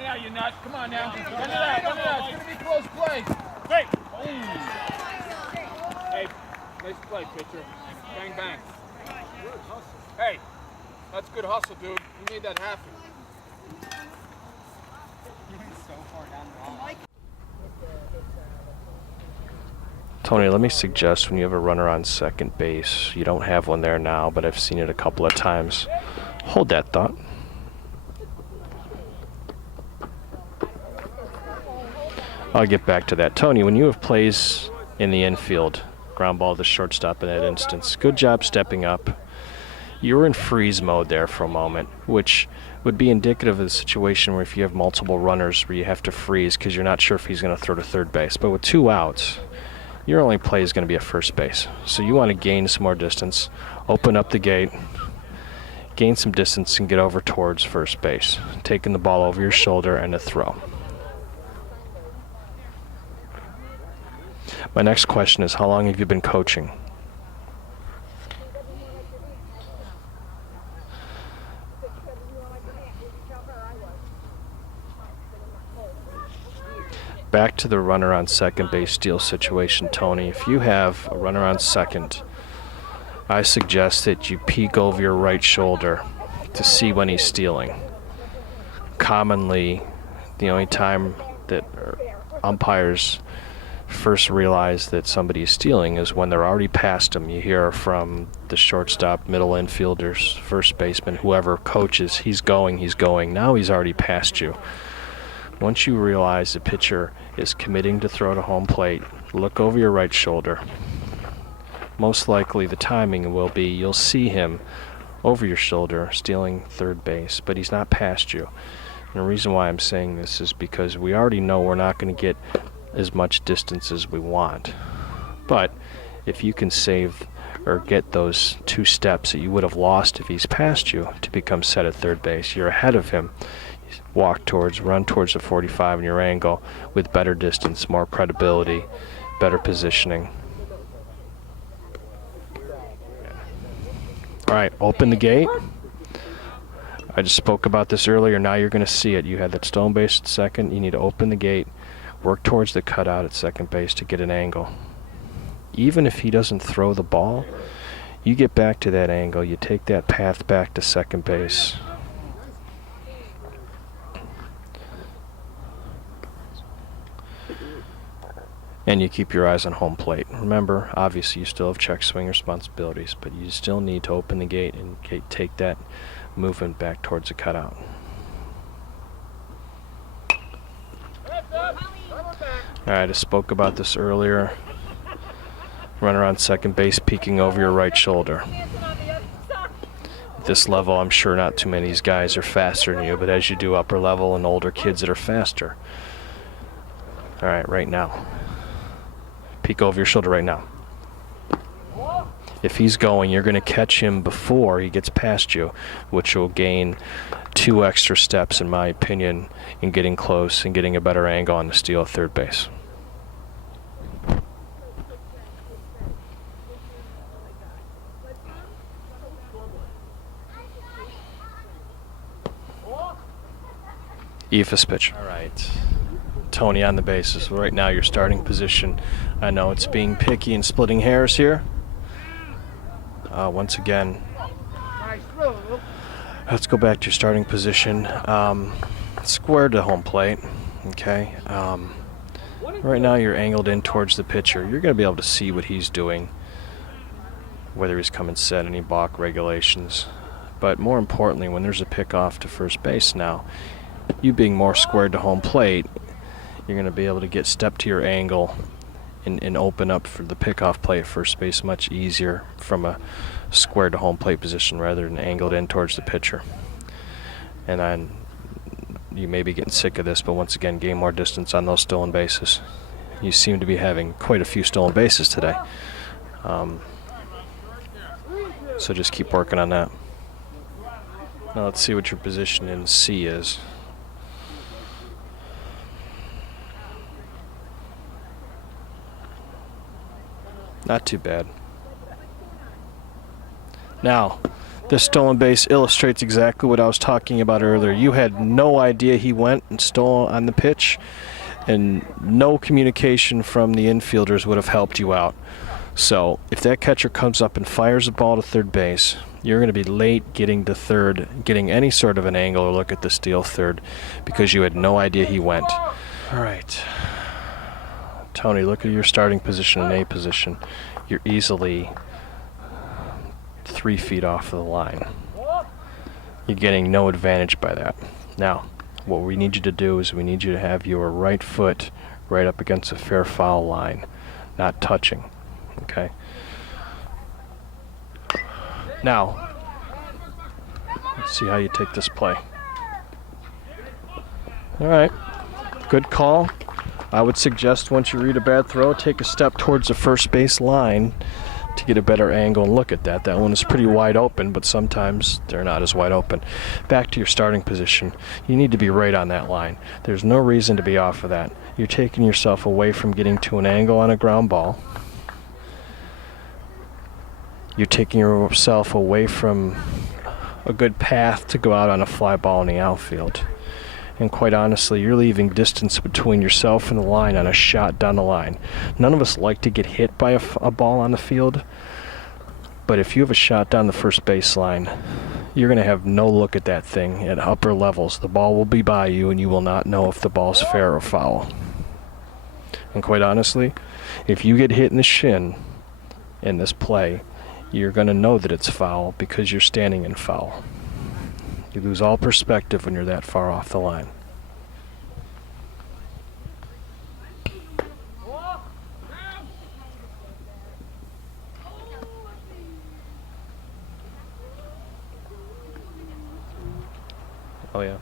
it out, you nut. Come on now. Run it out. Run it out. It's going to be close play. Hey. Hey, nice play, pitcher. Bang, bang. Hey, that's good hustle, dude. You made that happen. So far down the line. Tony, let me suggest when you have a runner on second base, you don't have one there now, but I've seen it a couple of times. Hold that thought. I'll get back to that. Tony, when you have plays in the infield, ground ball to the shortstop in that instance, good job stepping up. You were in freeze mode there for a moment, which would be indicative of the situation where if you have multiple runners where you have to freeze because you're not sure if he's going to throw to third base. But with 2 outs, your only play is going to be at first base. So you want to gain some more distance, open up the gate, gain some distance, and get over towards first base, taking the ball over your shoulder and a throw. My next question is, how long have you been coaching? Back to the runner on second base steal situation, Tony. If you have a runner on second, I suggest that you peek over your right shoulder to see when he's stealing. Commonly, the only time that umpires first realize that somebody is stealing is when they're already past him. You hear from the shortstop, middle infielders, first baseman, whoever coaches, he's going. Now he's already past you. Once you realize the pitcher is committing to throw to home plate, look over your right shoulder. Most likely the timing will be you'll see him over your shoulder stealing third base, but he's not past you. And the reason why I'm saying this is because we already know we're not going to get as much distance as we want. But if you can save or get those 2 steps that you would have lost if he's past you to become set at third base, you're ahead of him. Run towards the 45 in your angle with better distance, more credibility, better positioning. All right, open the gate. I just spoke about this earlier. Now you're going to see it. You had that stolen base at second. You need to open the gate, work towards the cutout at second base to get an angle. Even if he doesn't throw the ball, you get back to that angle. You take that path back to second base. And you keep your eyes on home plate. Remember, obviously you still have check swing responsibilities, but you still need to open the gate and take that movement back towards the cutout. Alright, I spoke about this earlier. Runner on second base peeking over your right shoulder. At this level, I'm sure not too many of these guys are faster than you, but as you do upper level and older kids that are faster. Alright, right now. Peek over your shoulder right now. If he's going, you're going to catch him before he gets past you, which will gain 2 extra steps, in my opinion, in getting close and getting a better angle on the steal at third base. Ephus pitch. All right. Tony on the bases. Right now, your starting position. I know it's being picky and splitting hairs here. Once again, let's go back to your starting position. Square to home plate. Okay. Right now, you're angled in towards the pitcher. You're going to be able to see what he's doing, whether he's coming set, any balk regulations. But more importantly, when there's a pickoff to first base now, you being more squared to home plate, you're going to be able to get step to your angle and open up for the pickoff play at first base much easier from a square to home plate position rather than angled in towards the pitcher. And you may be getting sick of this, but once again, gain more distance on those stolen bases. You seem to be having quite a few stolen bases today. So just keep working on that. Now let's see what your position in C is. Not too bad. Now, This stolen base illustrates exactly what I was talking about earlier. You had no idea he went and stole on the pitch, and no communication from the infielders would have helped you out. So if that catcher comes up and fires a ball to third base, you're going to be late getting to third, getting any sort of an angle or look at the steal third, because you had no idea he went. All right. Tony, look at your starting position and A position. You're easily 3 feet off of the line. You're getting no advantage by that. Now, what we need you to do is we need you to have your right foot right up against a fair foul line, not touching. Okay? Now, let's see how you take this play. All right. Good call. I would suggest once you read a bad throw, take a step towards the first base line to get a better angle and look at that. That one is pretty wide open, but sometimes they're not as wide open. Back to your starting position. You need to be right on that line. There's no reason to be off of that. You're taking yourself away from getting to an angle on a ground ball. You're taking yourself away from a good path to go out on a fly ball in the outfield. And quite honestly, you're leaving distance between yourself and the line on a shot down the line. None of us like to get hit by a ball on the field, but if you have a shot down the first baseline, you're going to have no look at that thing at upper levels. The ball will be by you, and you will not know if the ball's fair or foul. And quite honestly, if you get hit in the shin in this play, you're going to know that it's foul because you're standing in foul. You lose all perspective when you're that far off the line. Oh, yeah.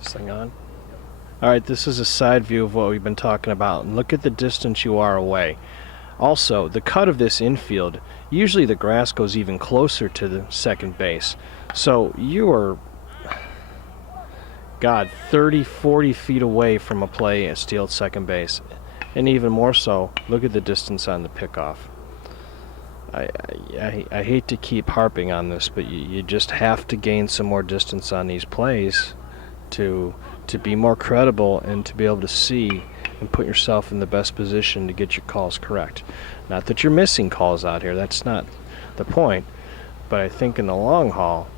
Thing on. All right, this is a side view of what we've been talking about, and look at the distance you are away. Also, the cut of this infield, usually the grass goes even closer to the second base, so you are 30, 40 feet away from a play at steal at second base. And even more so, look at the distance on the pickoff. I hate to keep harping on this, but you just have to gain some more distance on these plays to be more credible and to be able to see and put yourself in the best position to get your calls correct. Not that you're missing calls out here, that's not the point, but I think in the long haul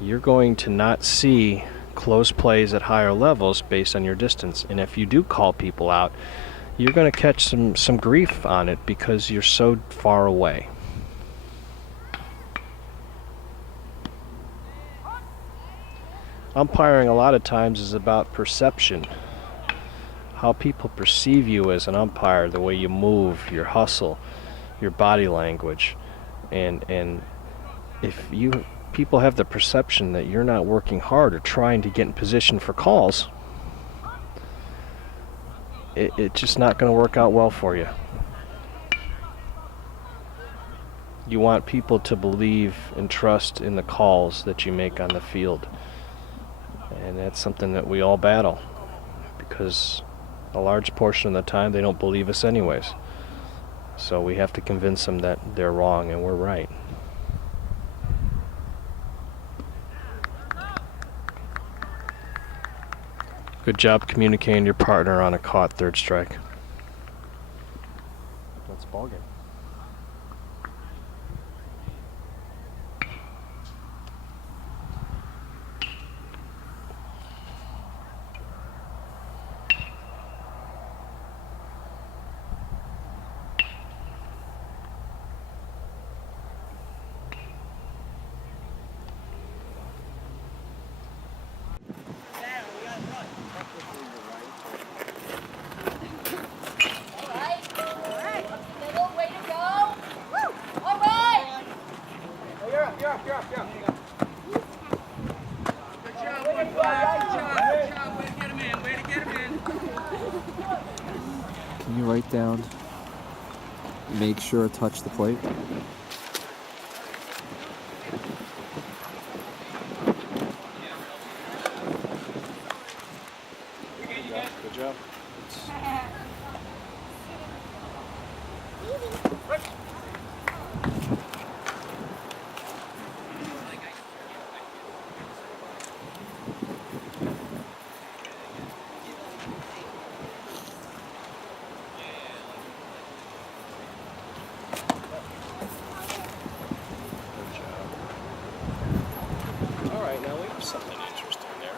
you're going to not see close plays at higher levels based on your distance, and if you do call people out, you're going to catch some grief on it because you're so far away. Umpiring a lot of times is about perception, how people perceive you as an umpire, the way you move, your hustle, your body language, and if people have the perception that you're not working hard or trying to get in position for calls, it's just not going to work out well for you. You want people to believe and trust in the calls that you make on the field. And that's something that we all battle, because a large portion of the time they don't believe us anyways. So we have to convince them that they're wrong and we're right. Good job communicating to your partner on a caught third strike. That's ball game. around. Make sure to touch the plate. Good job. All right, now we have something interesting there.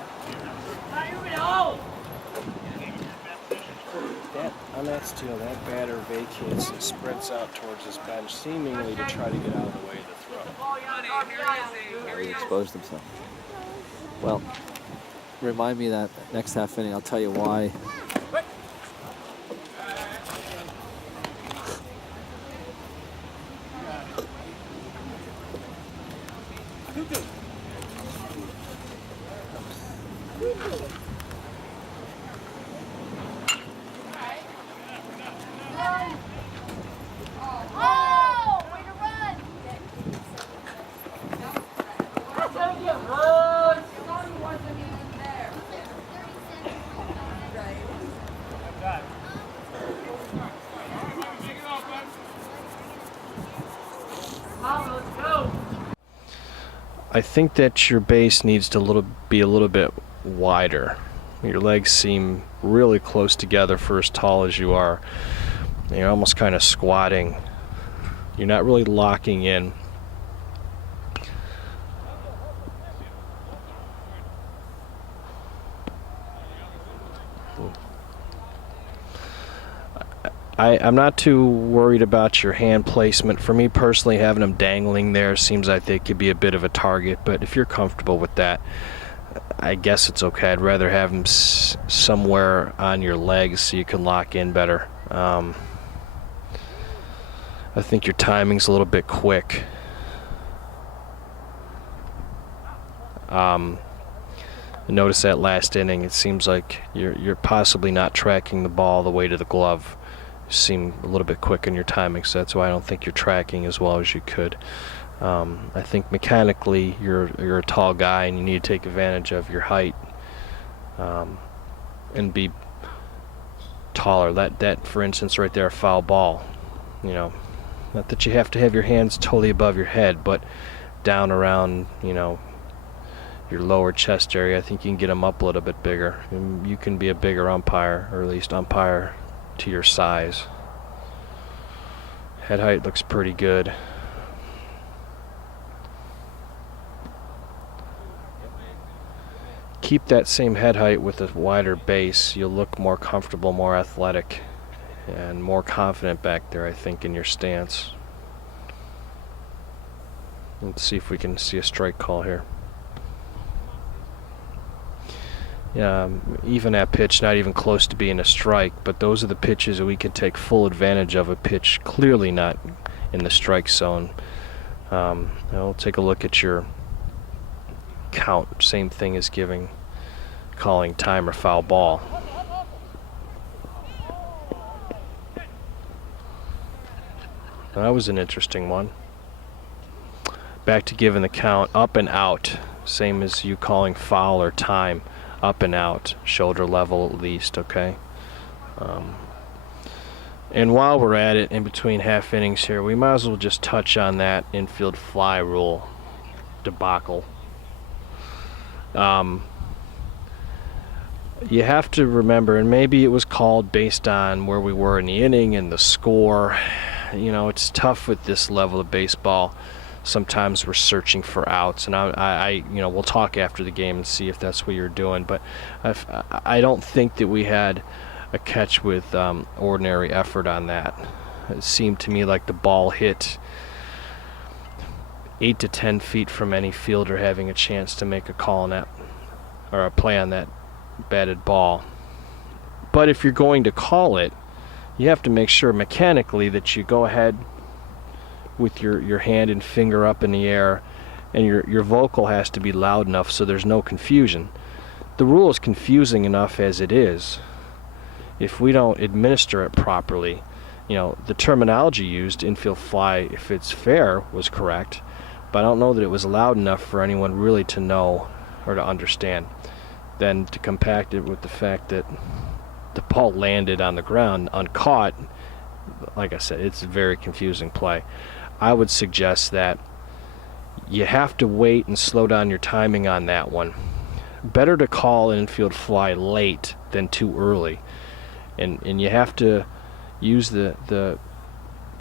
On that steal, that batter vacates and sprints out towards his bench, seemingly to try to get out of the way of the throw. He exposed himself. Well, remind me that next half inning, I'll tell you why. I think that your base needs to be a little bit wider. Your legs seem really close together for as tall as you are. You're almost kind of squatting. You're not really locking in. I'm not too worried about your hand placement. For me personally, having them dangling there seems like they could be a bit of a target, but if you're comfortable with that, I guess it's okay. I'd rather have them somewhere on your legs so you can lock in better. I think your timing's a little bit quick. Notice that last inning, it seems like you're possibly not tracking the ball the way to the glove. Seem a little bit quick in your timing, so that's why I don't think you're tracking as well as you could. I think mechanically you're a tall guy and you need to take advantage of your height and be taller. That for instance right there, a foul ball, not that you have to have your hands totally above your head, but down around your lower chest area. I think you can get them up a little bit bigger, and you can be a bigger umpire, or at least umpire to your size. Head height looks pretty good. Keep that same head height with a wider base. You'll look more comfortable, more athletic, and more confident back there, I think, in your stance. Let's see if we can see a strike call here. Even that pitch, not even close to being a strike, but those are the pitches that we can take full advantage of. A pitch clearly not in the strike zone. I'll take a look at your count. Same thing as calling time or foul ball. That was an interesting one. Back to giving the count up and out, same as you calling foul or time. Up and out, shoulder level at least, okay? And while we're at it, in between half innings here, we might as well just touch on that infield fly rule debacle. You have to remember, and maybe it was called based on where we were in the inning and the score. It's tough with this level of baseball. Sometimes we're searching for outs, and we'll talk after the game and see if that's what you're doing. But I don't think that we had a catch with ordinary effort on that. It seemed to me like the ball hit 8 to 10 feet from any fielder having a chance to make a call on that or a play on that batted ball. But if you're going to call it, you have to make sure mechanically that you go ahead with your hand and finger up in the air, and your vocal has to be loud enough so there's no confusion. The rule is confusing enough as it is. If we don't administer it properly, the terminology used, infield fly, if it's fair, was correct, but I don't know that it was loud enough for anyone really to know or to understand. Then to compact it with the fact that the ball landed on the ground uncaught, like I said, it's a very confusing play. I would suggest that you have to wait and slow down your timing on that one. Better to call an infield fly late than too early. And you have to use the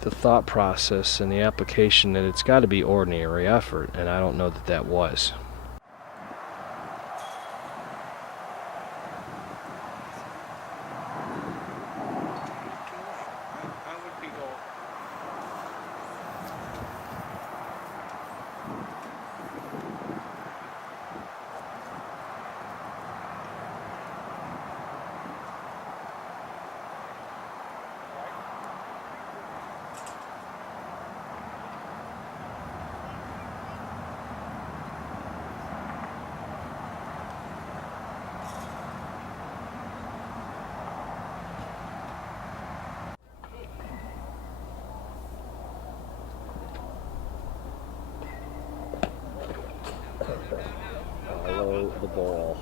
thought process and the application that it's got to be ordinary effort, and I don't know that that was. Follow the ball.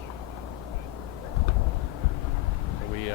We